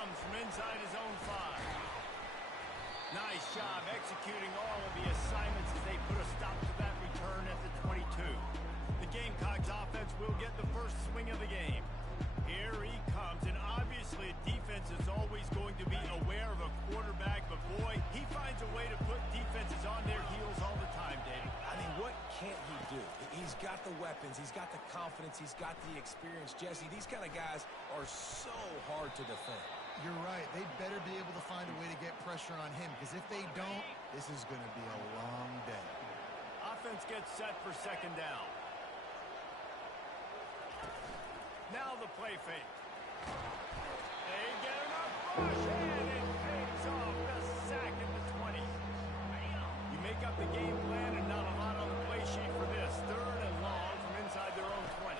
comes from inside his own 5. Nice job executing all of the assignments as they put a stop to that return at the 22. The Gamecocks offense will get the first swing of the game. Here he comes, and obviously defense is always going to be aware of a quarterback, but boy, he finds a way to put defenses on their heels all the time, Dave. I mean, what can't he do? He's got the weapons, he's got the confidence, he's got the experience. Jesse, these kind of guys are so hard to defend. You're right. They better be able to find a way to get pressure on him, because if they don't, this is going to be a long day. Offense gets set for second down. Now the play fake. They get enough push, and it pays off the sack at the 20. You make up the game plan, and not a lot on the play sheet for this. Third and long from inside their own 20.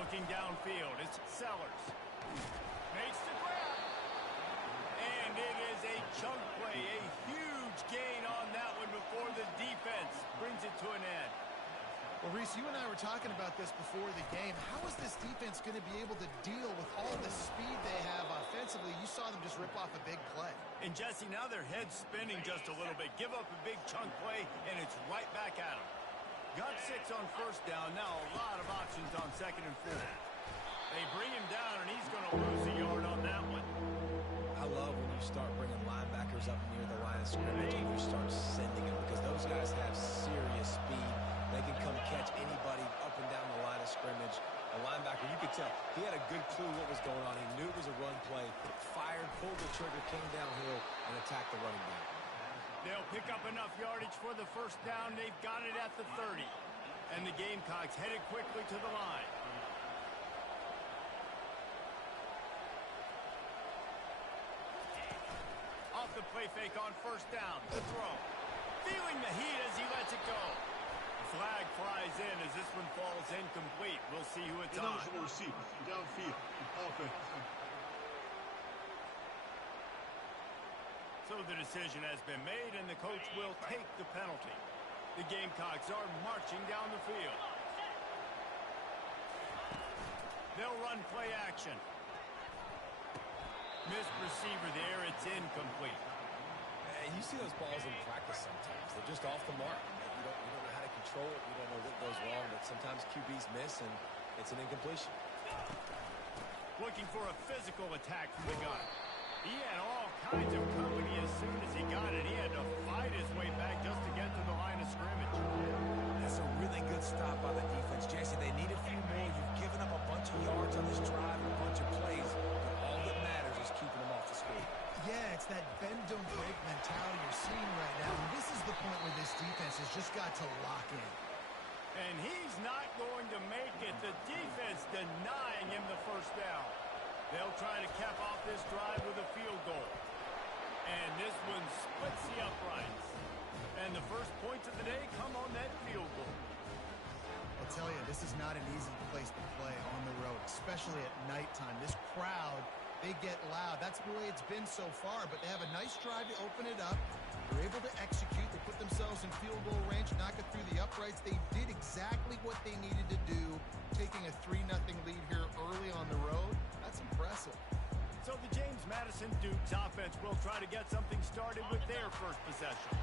Looking downfield, it's Sellers. Makes the grab. And it is a chunk play, a huge gain on that one before the defense brings it to an end. Well, Reese, you and I were talking about this before the game. How is this defense going to be able to deal with all the speed they have offensively? You saw them just rip off a big play. And, Jesse, now their head's spinning just a little bit. Give up a big chunk play, and it's right back at them. Got 6 on first down. Now a lot of options on second and 4. They bring him down, and he's going to lose a yard on that one. I love when you start bringing linebackers up near the line of scrimmage and you start sending them, because those guys have serious speed. They can come catch anybody up and down the line of scrimmage. A linebacker, you could tell, he had a good clue what was going on. He knew it was a run play, fired, pulled the trigger, came downhill, and attacked the running back. They'll pick up enough yardage for the first down. They've got it at the 30. And the Gamecocks headed quickly to the line. Off the play fake on first down. The throw. Feeling the heat as he lets it go. Flag flies in as this one falls incomplete. We'll see who it's on. Downfield. Offense. So the decision has been made, and the coach will take the penalty. The Gamecocks are marching down the field. They'll run play action. Missed receiver there. It's incomplete. And you see those balls in practice sometimes. They're just off the mark. You don't know how to control it. You don't know what goes wrong, but sometimes QBs miss, and it's an incompletion. Looking for a physical attack from the gun. He had all kinds of company as soon as he got it. He had to fight his way back just to get to the line of scrimmage. That's a really good stop by the defense. Jesse, they need a few more. You've given up a bunch of yards on this drive, a bunch of plays, but all that matters is keeping them off the score. Yeah, it's that bend, don't break mentality you're seeing right now. And this is the point where this defense has just got to lock in. And he's not going to make it. The defense denying him the first down. They'll try to cap off this drive with a field goal. And this one splits the uprights. And the first points of the day come on that field goal. I'll tell you, this is not an easy place to play on the road, especially at nighttime. This crowd, they get loud. That's the way it's been so far, but they have a nice drive to open it up. They're able to execute. They put themselves in field goal range, knock it through the uprights. They did exactly what they needed to do, taking a 3-0 lead here early on the road. That's impressive. So the James Madison Dukes offense will try to get something started with their first possession.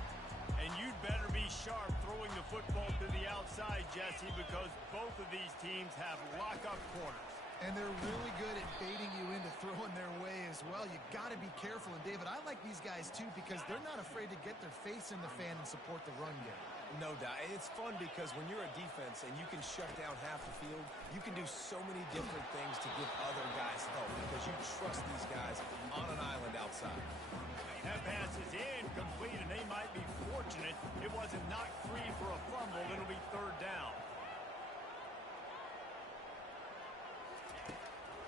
And you'd better be sharp throwing the football to the outside, Jesse, because both of these teams have lock-up corners. And they're really good at baiting you into throwing their way as well. You got to be careful. And, David, I like these guys, too, because they're not afraid to get their face in the fan and support the run game. No doubt. And it's fun because when you're a defense and you can shut down half the field, you can do so many different things to give other guys help because you trust these guys on an island outside. That pass is incomplete, and they might be fortunate it wasn't knocked free for a fumble. It'll be third down.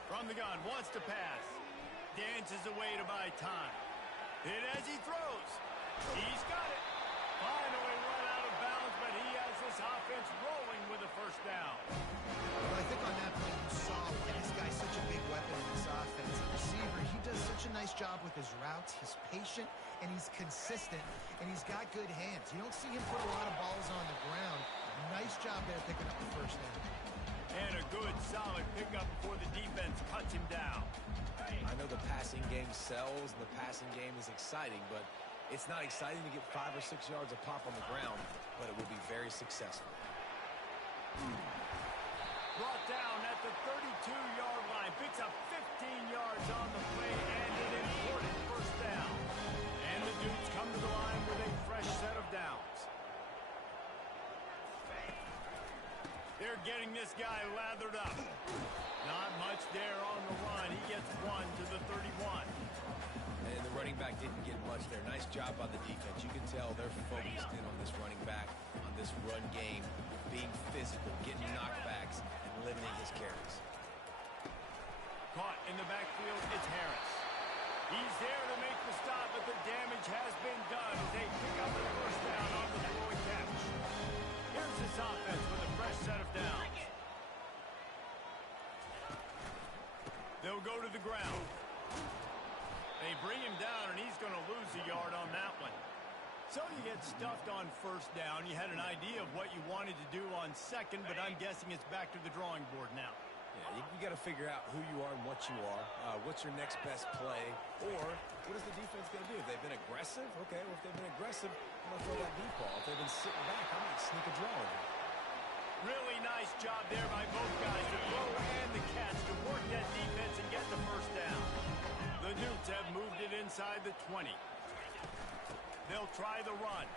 From the gun, wants to pass. Dances away to buy time. Hit as he throws. He's got it. Finally run out of bounds, but he has this offense rolling with a first down. Well, I think on that play you saw why this guy's such a big weapon in this offense. The receiver, he does such a nice job with his routes. He's patient, and he's consistent, and he's got good hands. You don't see him put a lot of balls on the ground. Nice job there picking up the first down. And a good, solid pickup before the defense cuts him down. I know the passing game sells, and the passing game is exciting, but it's not exciting to get 5 or 6 yards a pop on the ground, but it will be very successful. Brought down at the 32-yard line. Picks up 15 yards on the play and an important first down. And the Dudes come to the line with a fresh set of downs. They're getting this guy lathered up. Not much there on the run. He gets 1 to the 31. And the running back didn't get much there. Nice job by the defense. You can tell they're focused in on this running back, on this run game, being physical, getting knockbacks, and limiting his carries. Caught in the backfield, it's Harris. He's there to make the stop, but the damage has been done as they pick up the first down on the throwing catch. Here's this offense with a fresh set of downs. They'll go to the ground. They bring him down, and he's going to lose a yard on that one. So you get stuffed on first down. You had an idea of what you wanted to do on second, but I'm guessing it's back to the drawing board now. Yeah, you got to figure out who you are and what you are. What's your next best play? Or what is the defense going to do? If they've been aggressive, okay, well, if they've been aggressive, I'm going to throw that deep ball. If they've been sitting back, I might sneak a draw over. Really nice job there by both guys, the throw and the catch, to work that defense and get the first down. The Dudes have moved it inside the 20. They'll try the run.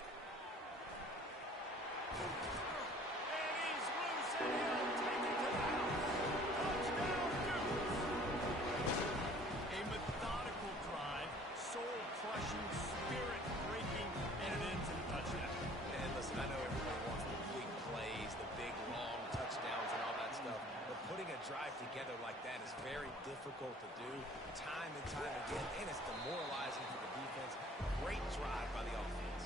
And he's loose, and he'll take it to the house. Touchdown, Dudes! A methodical drive, soul-crushing, spirit-breaking, and it ends in a touchdown. And listen, I know everybody wants the big plays, the big, long touchdowns and all that stuff, but putting a drive together like that is very difficult to do time and time again, and it's demoralizing for the defense. Great drive by the offense.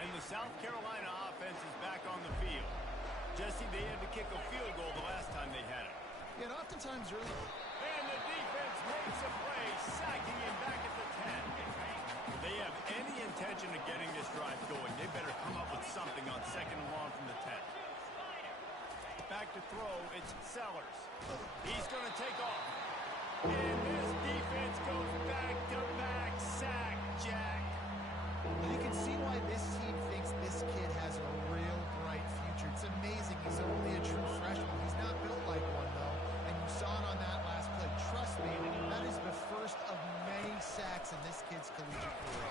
And the South Carolina offense is back on the field. Jesse, they had to kick a field goal the last time they had it. Yeah, and oftentimes early. And the defense makes a play, sacking him back at the 10. If they have any intention of getting this drive going, they better come up with something on second and long from the 10. Back to throw, it's Sellers. He's going to take off. And this defense goes back-to-back sack, Jack. And you can see why this team thinks this kid has a real bright future. It's amazing he's only a true freshman. He's not built like one, though. And you saw it on that last play. Trust me, that is the first of many sacks in this kid's collegiate career.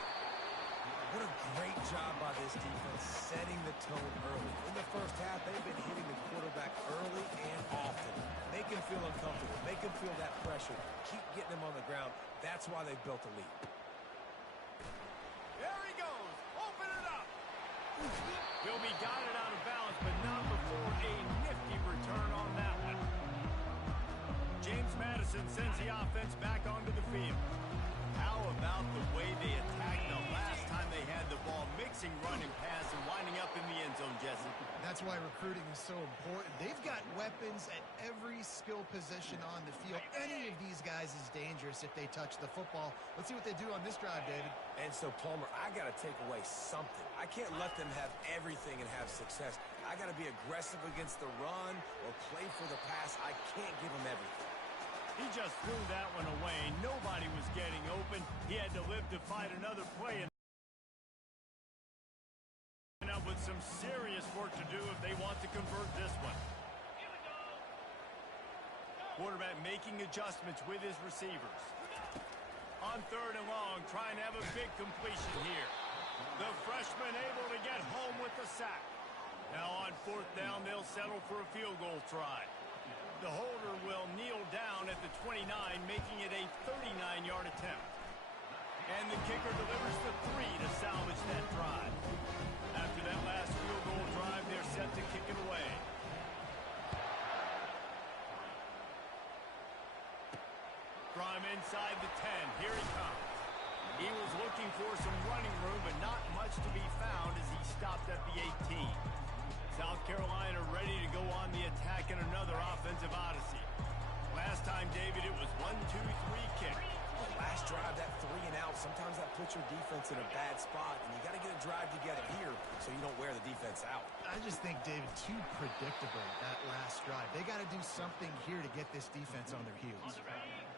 What a great job by this defense, setting the tone early. In the first half, they've been hitting the quarterback early and often. Make him feel uncomfortable. Make him feel that pressure. Keep getting him on the ground. That's why they've built a lead. There he goes. Open it up. He'll be guided out of bounds, but not before a nifty return on that one. James Madison sends the offense back onto the field. How about the way they attacked the last time they had the ball, mixing run and pass and winding up in the end zone, Jesse? That's why recruiting is so important. They've got weapons at every skill position on the field. Any of these guys is dangerous if they touch the football. Let's see what they do on this drive, David. And so, Palmer, I got to take away something. I can't let them have everything and have success. I got to be aggressive against the run or play for the pass. I can't give them everything. He just threw that one away. Nobody was getting open. He had to live to fight another play. And up with some serious work to do if they want to convert this one. Quarterback making adjustments with his receivers. On third and long, trying to have a big completion here. The freshman able to get home with the sack. Now on fourth down, they'll settle for a field goal try. The holder will kneel down at the 29, making it a 39-yard attempt. And the kicker delivers the 3 to salvage that drive. After that last field goal drive, they're set to kick it away. From inside the 10, here he comes. He was looking for some running room, but not much to be found as he stopped at the 18. South Carolina ready to go on the attack in another offensive odyssey. Last time, David, it was 1-2-3 kick. Well, last drive, that 3 and out, sometimes that puts your defense in a bad spot, and you got to get a drive together here so you don't wear the defense out. I just think, David, too predictable that last drive. They got to do something here to get this defense on their heels.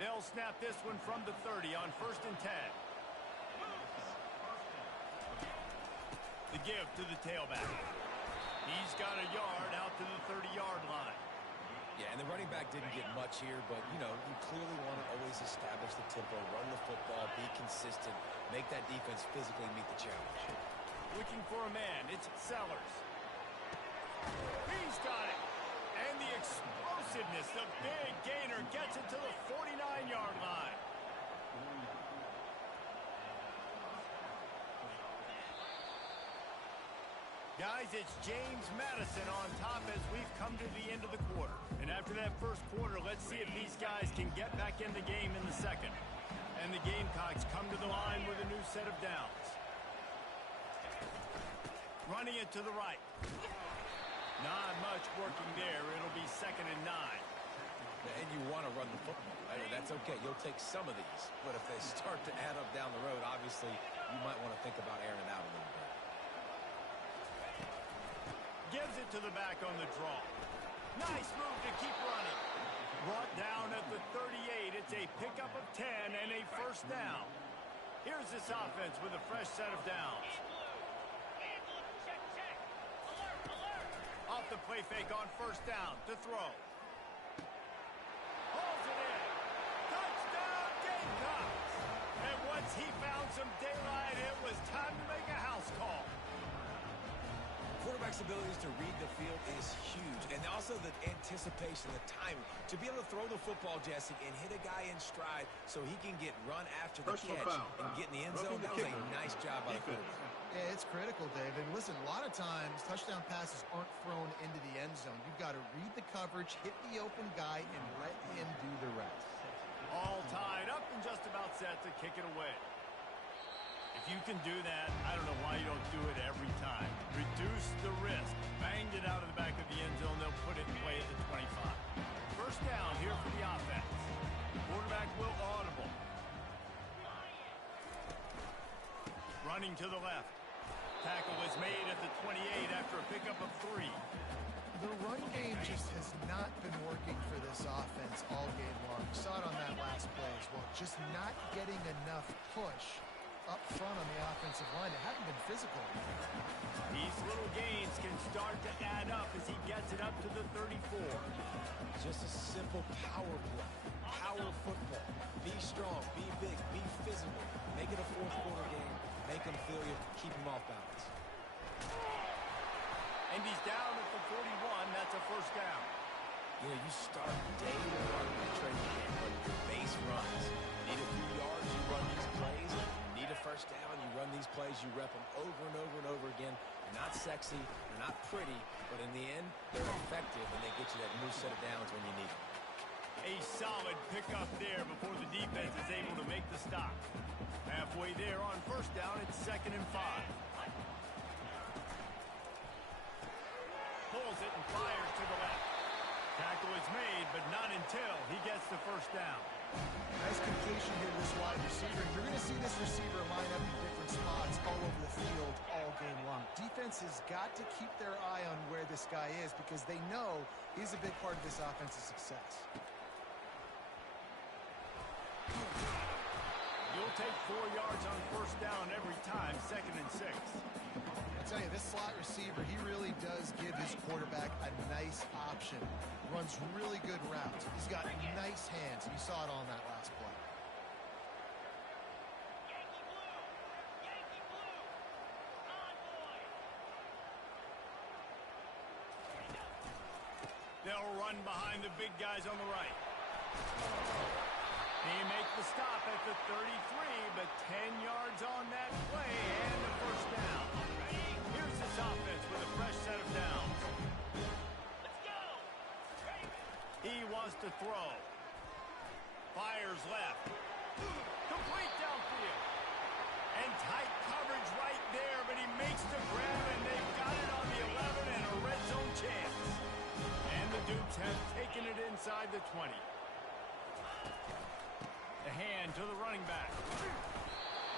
They'll snap this one from the 30 on 1st and 10. The give to the tailback. He's got a yard out to the 30-yard line. Yeah, and the running back didn't get much here, but, you know, you clearly want to always establish the tempo, run the football, be consistent, make that defense physically meet the challenge. Looking for a man, it's Sellers. He's got it. And the explosiveness, the big gainer gets it to the 49-yard line. Guys, it's James Madison on top as we've come to the end of the quarter. And after that first quarter, let's see if these guys can get back in the game in the second. And the Gamecocks come to the line with a new set of downs. Running it to the right. Not much working there. It'll be 2nd and 9. And you want to run the football. That's okay. You'll take some of these. But if they start to add up down the road, obviously, you might want to think about airing it out a little bit. Gives it to the back on the draw. Nice move to keep running. Brought down at the 38. It's a pickup of 10 and a 1st down. Here's this offense with a fresh set of downs. Off the play fake on 1st down to throw. Hauls it in. Touchdown Gamecocks. And once he found some daylight, it was time to make a house call. Quarterback's abilities to read the field is huge. And also the anticipation, the timing. To be able to throw the football, Jesse, and hit a guy in stride so he can get run after the catch and get in the end zone, that was a nice job by the quarterback. Yeah, it's critical, David. Listen, a lot of times touchdown passes aren't thrown into the end zone. You've got to read the coverage, hit the open guy, and let him do the rest. All tied up and just about set to kick it away. If you can do that, I don't know why you don't do it every time. Reduce the risk. Banged it out of the back of the end zone. They'll put it in play at the 25. 1st down here for the offense. Quarterback will audible. Running to the left. Tackle was made at the 28 after a pickup of 3. The run game just has not been working for this offense all game long. We saw it on that last play as well. Just not getting enough push up front on the offensive line. It hadn't been physical. These little gains can start to add up as he gets it up to the 34. Just a simple power play. Power football. Be strong, be big, be physical. Make it a 4th quarter game. Make them feel you. Keep them off balance. And he's down at the 41. That's a 1st down. You know, you start day 1 in the training camp on your base runs. Need a few yards, you run these plays. Need a 1st down, you run these plays, you rep them over and over and over again. They're not sexy, they're not pretty, but in the end, they're effective, and they get you that new set of downs when you need them. A solid pickup there before the defense is able to make the stop. Halfway there on 1st down, it's 2nd and 5. Pulls it and fires to the left. Tackle is made, but not until he gets the 1st down. Nice completion here to this wide receiver. You're going to see this receiver line up in different spots all over the field all game long. Defense has got to keep their eye on where this guy is because they know he's a big part of this offense's success. You'll take 4 yards on 1st down every time, 2nd and 6. I tell you, this slot receiver, he really does give his quarterback a nice option. Runs really good routes. He's got nice hands. You saw it on that last play. They'll run behind the big guys on the right. They make the stop at the 33, but 10 yards on that play and a 1st down. Here's this offense with a fresh set of downs. Let's go. He wants to throw. Fires left. Complete downfield. And tight coverage right there, but he makes the grab, and they've got it on the 11 and a red zone chance. And the Dukes have taken it inside the 20. The hand hand to the running back.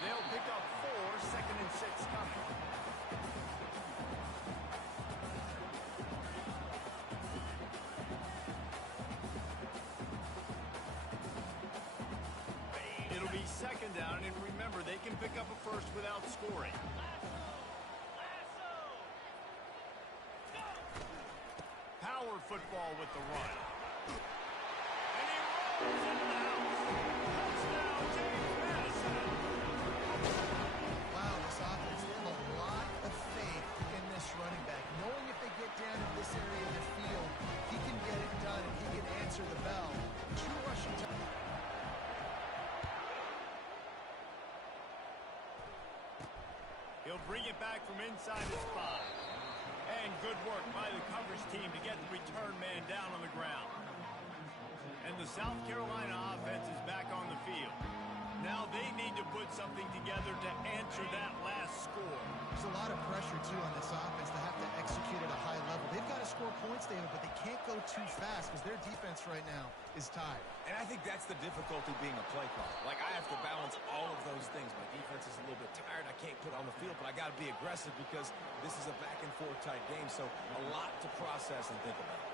They'll pick up 4, 2nd and 6 coming. It'll be 2nd down, and remember, they can pick up a first without scoring. Power football with the run. And he rolls into the house. Touchdown, James Madison. Wow, this offense, they have a lot of faith in this running back. Knowing if they get down in this area of the field, he can get it done and he can answer the bell. True rushing time. He'll bring it back from inside his 5. And good work by the coverage team to get the return man down on the ground. And the South Carolina offense is back on the field. Now they need to put something together to answer that last score. There's a lot of pressure, too, on this offense to have to execute at a high level. They've got to score points, David, but they can't go too fast because their defense right now is tied. And I think that's the difficulty being a play caller. Like, I have to balance all of those things. My defense is a little bit tired. I can't put on the field, but I got to be aggressive because this is a back-and-forth type game, so a lot to process and think about.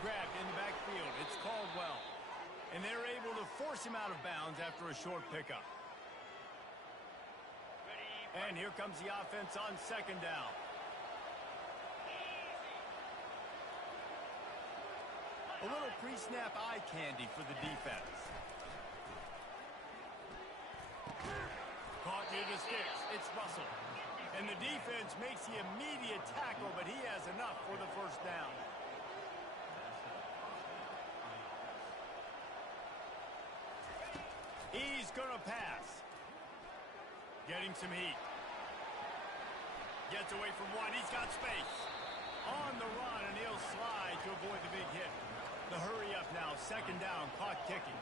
Grabbed in the backfield. It's Caldwell. And they're able to force him out of bounds after a short pickup. And here comes the offense on 2nd down. A little pre-snap eye candy for the defense. Caught near the sticks. It's Russell. And the defense makes the immediate tackle, but he has enough for the first down. He's going to pass. Getting some heat. Gets away from one. He's got space. On the run, and he'll slide to avoid the big hit. The hurry up now. 2nd down. Clock ticking.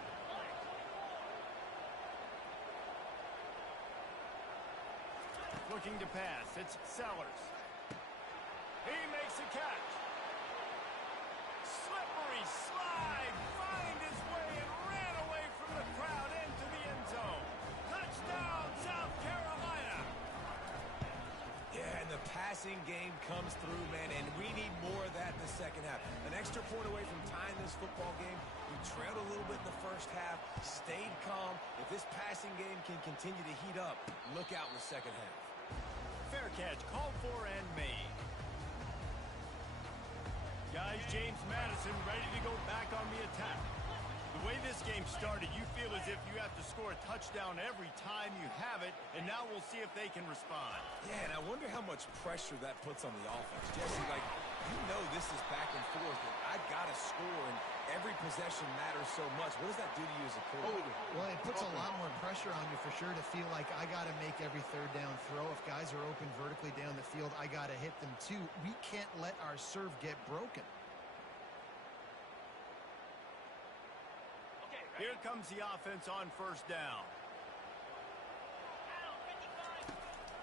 Looking to pass. It's Sellers. He makes a catch. Slippery slide. Find his way and ran away from the crowd into the end zone. Touchdown, South Carolina. Yeah, and the passing game comes through, man, and we need more of that in the second half. An extra point away from tying this football game. We trailed a little bit in the first half, stayed calm. If this passing game can continue to heat up, look out in the second half. Fair catch, called for and made. Guys, James Madison ready to go back on the attack. The way this game started, you feel as if you have to score a touchdown every time you have it, and now we'll see if they can respond. Yeah, and I wonder how much pressure that puts on the offense. Jesse, like, you know this is back and forth, and I got to score, and every possession matters so much. What does that do to you as a quarterback? Well, it puts a lot more pressure on you for sure to feel like I got to make every 3rd down throw. If guys are open vertically down the field, I got to hit them too. We can't let our serve get broken. Here comes the offense on 1st down.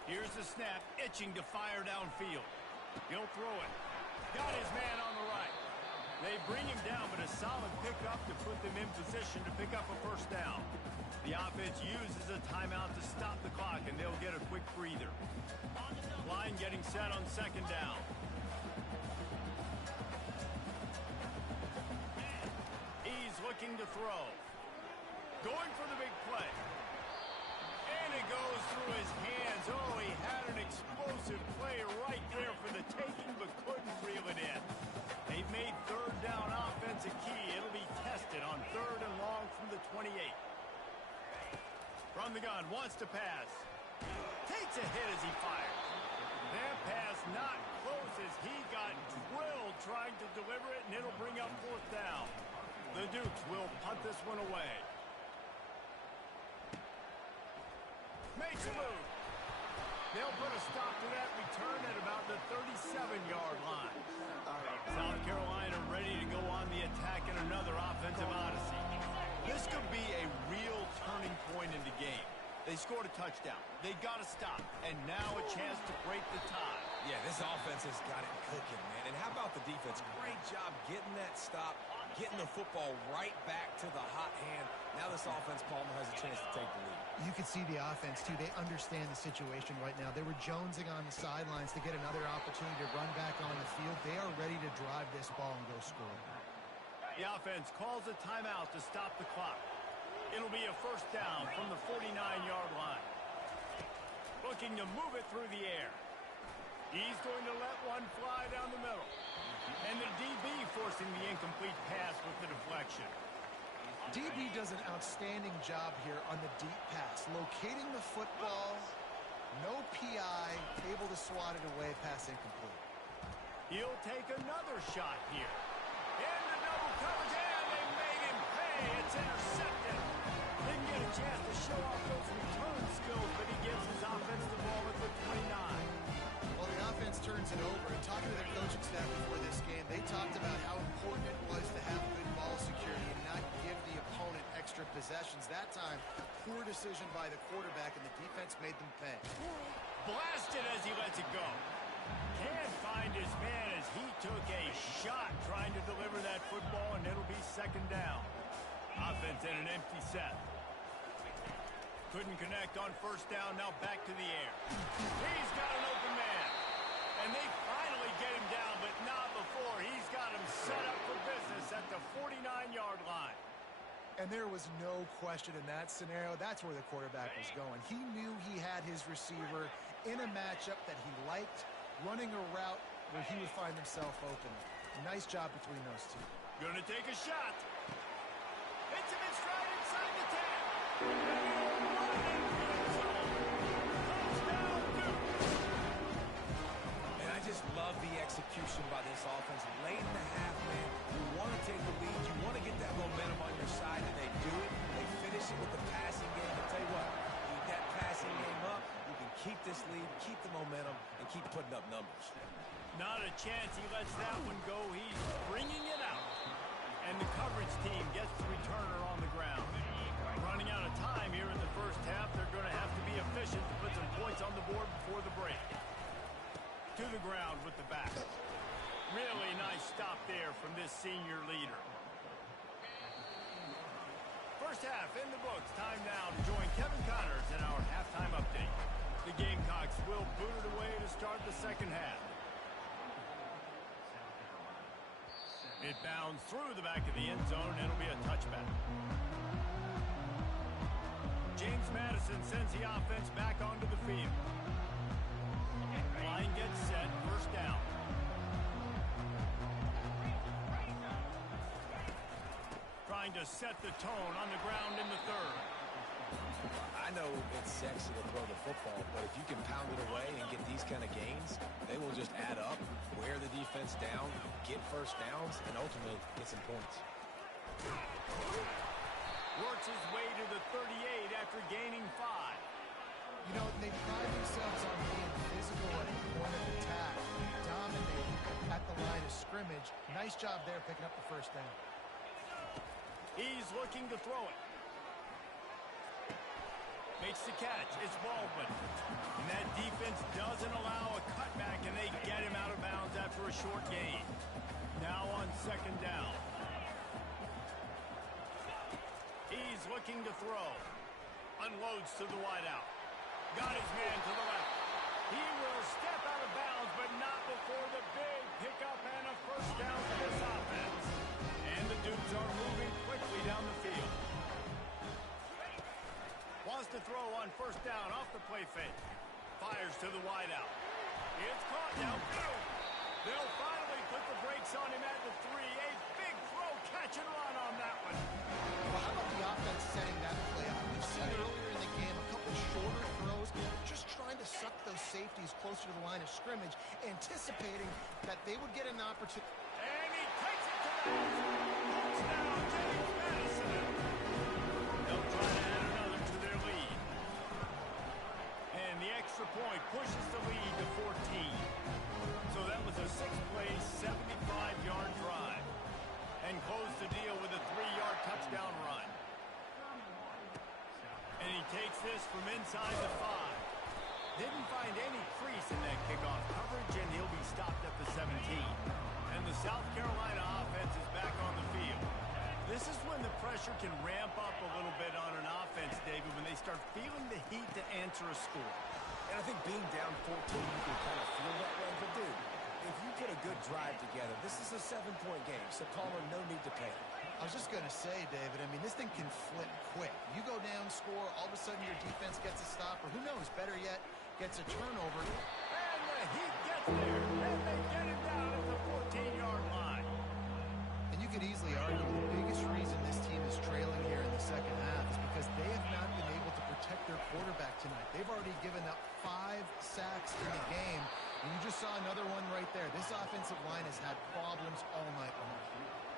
Here's the snap, itching to fire downfield. He'll throw it. Got his man on the right. They bring him down, but a solid pickup to put them in position to pick up a 1st down. The offense uses a timeout to stop the clock, and they'll get a quick breather. Line getting set on 2nd down. He's looking to throw. Going for the big play. And it goes through his hands. Oh, he had an explosive play right there for the taking, but couldn't reel it in. They've made 3rd down offense a key. It'll be tested on 3rd and long from the 28. From the gun, wants to pass. Takes a hit as he fires. That pass not close as he got drilled trying to deliver it, and it'll bring up 4th down. The Dukes will punt this one away. Makes a move. They'll put a stop to that return at about the 37-yard line. South Carolina ready to go on the attack in another offensive odyssey. This could be a real turning point in the game. They scored a touchdown. They got to stop. And now a chance to break the tie. Yeah, this offense has got it cooking, man. And how about the defense? Great job getting that stop, getting the football right back to the hot hand. Now this offense, Palmer, has a chance to take the lead. You can see the offense, too. They understand the situation right now. They were jonesing on the sidelines to get another opportunity to run back on the field. They are ready to drive this ball and go score. The offense calls a timeout to stop the clock. It'll be a first down from the 49-yard line. Looking to move it through the air. He's going to let one fly down the middle. And the DB forcing the incomplete pass with the deflection. DB does an outstanding job here on the deep pass. Locating the football, no PI, able to swat it away, pass incomplete. He'll take another shot here. Into double coverage, and they made him pay. It's intercepted. Didn't get a chance to show off those return skills, but he gives his offense the ball at the 29. Well, the offense turns it over, and talking to the coaching staff before this game, they talked about how important it was to have good ball security and not give the opponent extra possessions. That time, poor decision by the quarterback, and the defense made them pay. Blasted as he lets it go. Can't find his man as he took a shot trying to deliver that football, and it'll be second down. Offense in an empty set. Couldn't connect on first down, now back to the air. He's got an open man. And they finally get him down, but not before. He's got him set up for business at the 49-yard line. And there was no question in that scenario. That's where the quarterback was going. He knew he had his receiver in a matchup that he liked, running a route where he would find himself open. Nice job between those two. Gonna take a shot. Hits him in stride inside the 10. And I just love the execution by this offense. Late in the half, man, you want to take the lead. You want to get that momentum on your side, and they do it. They finish it with the passing game. I'll tell you what, you get that passing game up, you can keep this lead, keep the momentum, and keep putting up numbers. Not a chance he lets that one go. He's bringing it out. And the coverage team gets the returner on the ground. Running out of time here in the first half. They're going to have to be efficient to put some points on the board before the break. To the ground with the back. Really nice stop there from this senior leader. First half in the books. Time now to join Kevin Connors in our halftime update. The Gamecocks will boot it away to start the second half. It bounds through the back of the end zone, and it'll be a touchback. James Madison sends the offense back onto the field. Line gets set, first down. Trying to set the tone on the ground in the third. I know it's sexy to throw the football, but if you can pound it away and get these kind of gains, they will just add up, wear the defense down, get first downs, and ultimately get some points. Works his way to the 38 after gaining 5. You know, they pride themselves on being physical at the point of attack, dominating at the line of scrimmage. Nice job there picking up the first down. He's looking to throw it. Makes the catch. It's Baldwin. And that defense doesn't allow a cutback, and they get him out of bounds after a short gain. Now on second down. He's looking to throw. Unloads to the wideout. Got his man to the left. He will step out of bounds, but not before the big pickup and a first down for this offense. And the Dukes are moving quickly down the field. Wants to throw on first down off the play fake. Fires to the wideout. It's caught downfield. They'll finally put the brakes on him at the 3. A big throw, catch and run on that one. Well, how about the offense setting that play up? We've seen earlier in the game a couple shorter throws, just trying to suck those safeties closer to the line of scrimmage, anticipating that they would get an opportunity. And he takes it to the house. Touchdown, James Madison. They'll try to add another to their lead. And the extra point pushes the lead to 14. So that was a 6-play, 75-yard drive. And close the deal with a 3-yard touchdown run. And he takes this from inside the 5. Didn't find any crease in that kickoff coverage, and he'll be stopped at the 17. And the South Carolina offense is back on the field. This is when the pressure can ramp up a little bit on an offense, David, when they start feeling the heat to answer a score. And I think being down 14, you can kind of feel that way. But, dude, if you put a good drive together, this is a 7-point game. So, Palmer, no need to panic. I was just going to say, David, I mean, this thing can flip quick. You go down, score, all of a sudden your defense gets a stop, or who knows, better yet, gets a turnover. And the Heat gets there, and they get him down at the 14-yard line. And you could easily argue the biggest reason this team is trailing here in the second half is because they have not been able to protect their quarterback tonight. They've already given up 5 sacks in the game, and you just saw another one right there. This offensive line has had problems all night long.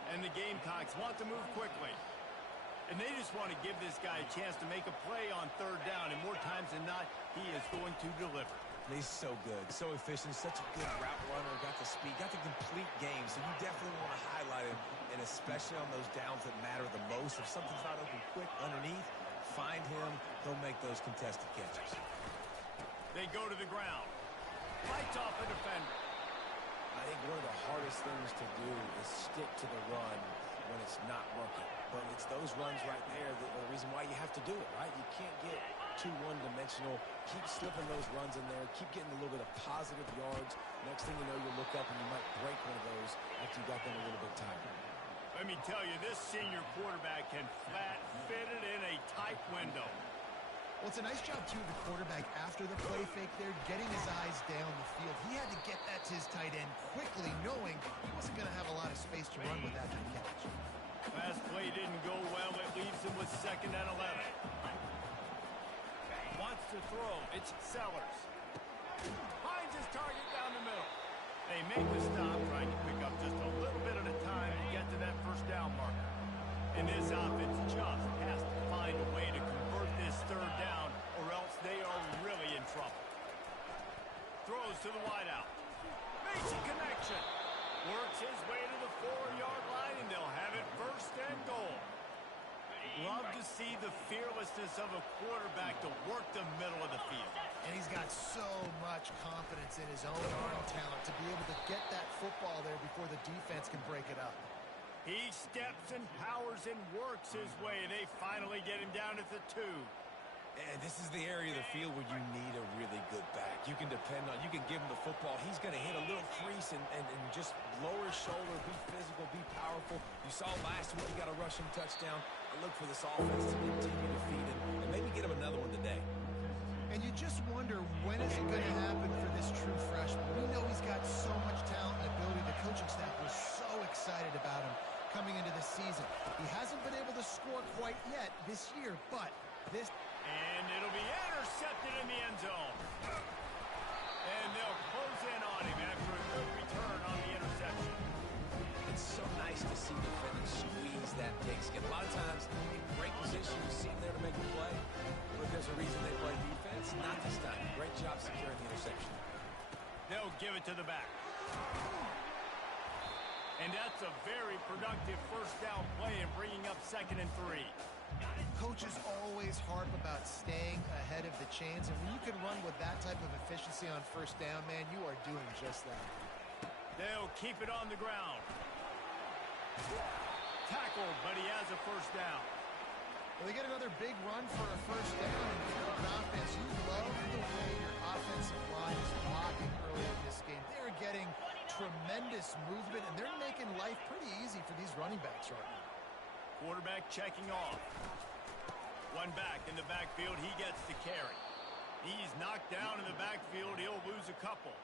And the Gamecocks want to move quickly. And they just want to give this guy a chance to make a play on third down, and more times than not, he is going to deliver. He's so good, so efficient, such a good route runner, got the speed, got the complete game, so you definitely want to highlight him, and especially on those downs that matter the most. If something's not open quick underneath, find him, he'll make those contested catches. They go to the ground. Fights off a defender. I think one of the hardest things to do is stick to the run when it's not working. But it's those runs right there that are the reason why you have to do it, right? You can't get too one-dimensional. Keep slipping those runs in there. Keep getting a little bit of positive yards. Next thing you know, you look up and you might break one of those after you got them a little bit tired. Let me tell you, this senior quarterback can flat fit it in a tight window. Well, it's a nice job, too, of the quarterback after the play fake there, getting his eyes down the field. He had to get that to his tight end quickly, knowing he wasn't going to have a lot of space to run with that catch. Last play didn't go well. It leaves him with 2nd and 11. Wants to throw. It's Sellers. Finds his target down the middle. They make the stop, trying to pick up just a little bit at a time to get to that first down marker. And this offense just has to find a way to convert this third down, or else they are really in trouble. Throws to the wideout. Makes a connection. Works his way to the 4-yard line, and they'll have it 1st and goal. Love to see the fearlessness of a quarterback to work the middle of the field. And he's got so much confidence in his own arm talent to be able to get that football there before the defense can break it up. He steps and powers and works his way. They finally get him down at the 2. And this is the area of the field where you need a really good back. You can depend on, you can give him the football. He's going to hit a little crease and just lower his shoulder, be physical, be powerful. You saw last week he got a rushing touchdown. I look for this offense to continue to feed him and maybe get him another one today. And you just wonder, when is it going to happen for this true freshman? We know he's got so much talent and ability. The coaching staff was so excited about him coming into this season. He hasn't been able to score quite yet this year, but this... And it'll be intercepted in the end zone. And they'll close in on him after a good return on the interception. It's so nice to see defenders squeeze that pigskin. A lot of times, in great position, you see them there to make a play. But there's a reason they play defense. Not this time. Great job securing the interception. They'll give it to the back. And that's a very productive first down play and bringing up 2nd and 3. Coaches always harp about staying ahead of the chains, and when you can run with that type of efficiency on first down, man, you are doing just that. They'll keep it on the ground. Tackled, but he has a first down. Well, they get another big run for a first down, and if you're an offense, you love the way your offensive line is blocking early in this game. They're getting tremendous movement, and they're making life pretty easy for these running backs right now. Quarterback checking off. One back in the backfield, he gets the carry. He's knocked down in the backfield, he'll lose a couple.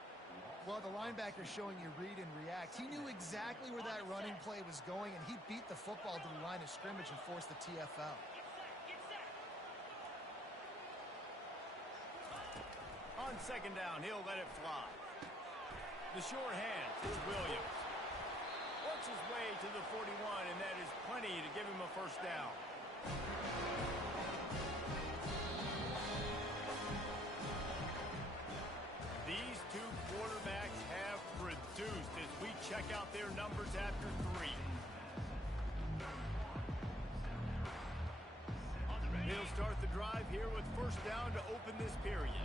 Well, the linebacker's showing you read and react. He knew exactly where that running play was going, and he beat the football to the line of scrimmage and forced the TFL. On 2nd down, he'll let it fly. The short hands is Williams. Works his way to the 41, and that is plenty to give him a first down. These two quarterbacks have produced as we check out their numbers after 3. They'll start the drive here with first down to open this period.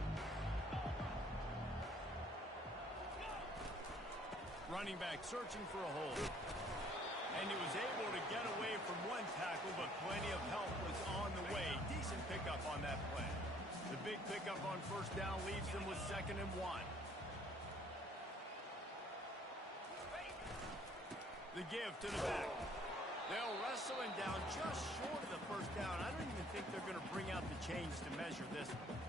Running back searching for a hole. And he was able to get away from one tackle, but plenty of help was on the way. Decent pickup on that play. The big pickup on first down leaves them with 2nd and 1. The give to the back. They'll wrestle him down just short of the first down. I don't even think they're going to bring out the chains to measure this one.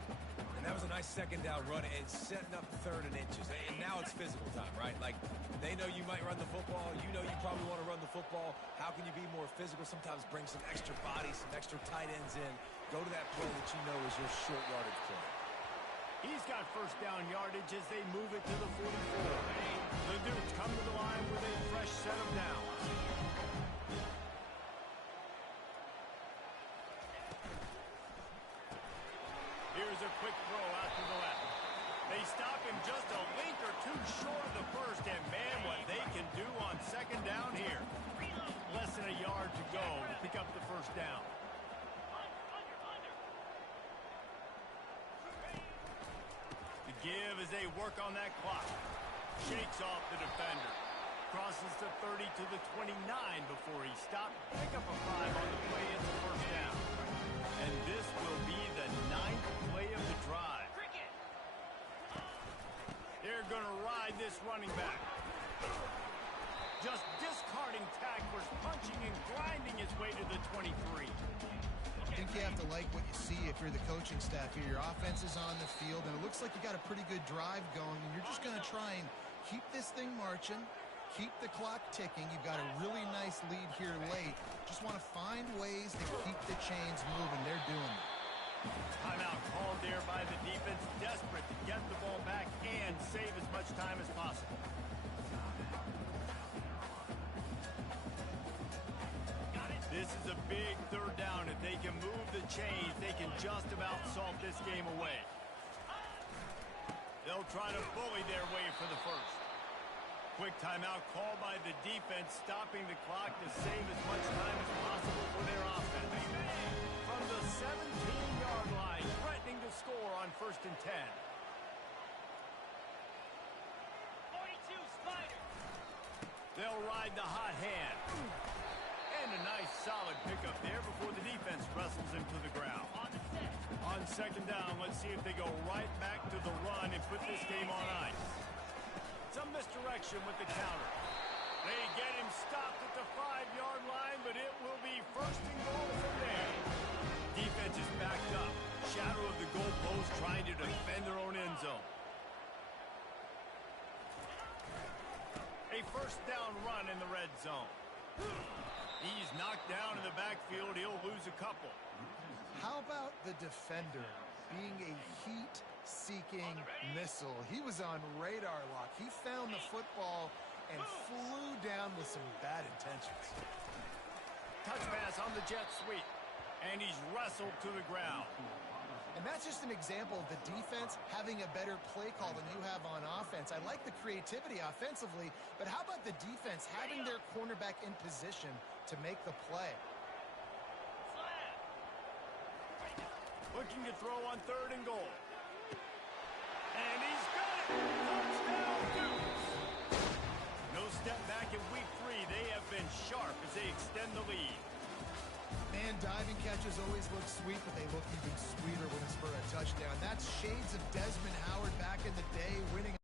And that was a nice 2nd down run and setting up 3rd and inches. And now it's physical time, right? Like, they know you might run the football. You know you probably want to run the football. How can you be more physical? Sometimes bring some extra bodies, some extra tight ends in. Go to that play that you know is your short yardage play. He's got first down yardage as they move it to the 44. The Dudes come to the line with a fresh set of downs. Here's a quick throw out to the left. They stop him just a link or two short of the first, and man, what they can do on 2nd down here. Less than a yard to go to pick up the first down. The give as they work on that clock. Shakes off the defender. Crosses the 30 to the 29 before he stopped. Pick up a 5 on the play. It's a first down. And this will be the 9th play of the drive. They're going to ride this running back. Just discarding tacklers, punching and grinding his way to the 23. I think you have to like what you see if you're the coaching staff here. Your offense is on the field, and it looks like you got a pretty good drive going, and you're just going to try and keep this thing marching, keep the clock ticking. You've got a really nice lead here late. Just want to find ways to keep the chains moving. They're doing it. Timeout called there by the defense, desperate to get the ball back and save as much time as possible. This is a big 3rd down. If they can move the chains, they can just about solve this game away. They'll try to bully their way for the first. Quick timeout called by the defense, stopping the clock to save as much time as possible for their offense. From the 17-yard line, threatening to score on 1st and 10. 42 Spider. They'll ride the hot hand. And a nice solid pickup there before the defense wrestles him to the ground. On 2nd down, let's see if they go right back to the run and put this game on ice. Some misdirection with the counter. They get him stopped at the 5-yard line, but it will be 1st and goal from there. Defense is backed up. Shadow of the goalpost trying to defend their own end zone. A 1st down run in the red zone. He's knocked down in the backfield. He'll lose a couple. How about the defender being a heat-seeking missile? He was on radar lock. He found the football and flew down with some bad intentions. Touch pass on the jet sweep. And he's wrestled to the ground. And that's just an example of the defense having a better play call than you have on offense. I like the creativity offensively, but how about the defense having their cornerback in position to make the play? Looking to throw on 3rd and goal. And he's got it! Touchdown, Dudes! No step back in week 3. They have been sharp as they extend the lead. Man, diving catches always look sweet, but they look even sweeter when it's for a touchdown. That's shades of Desmond Howard back in the day, winning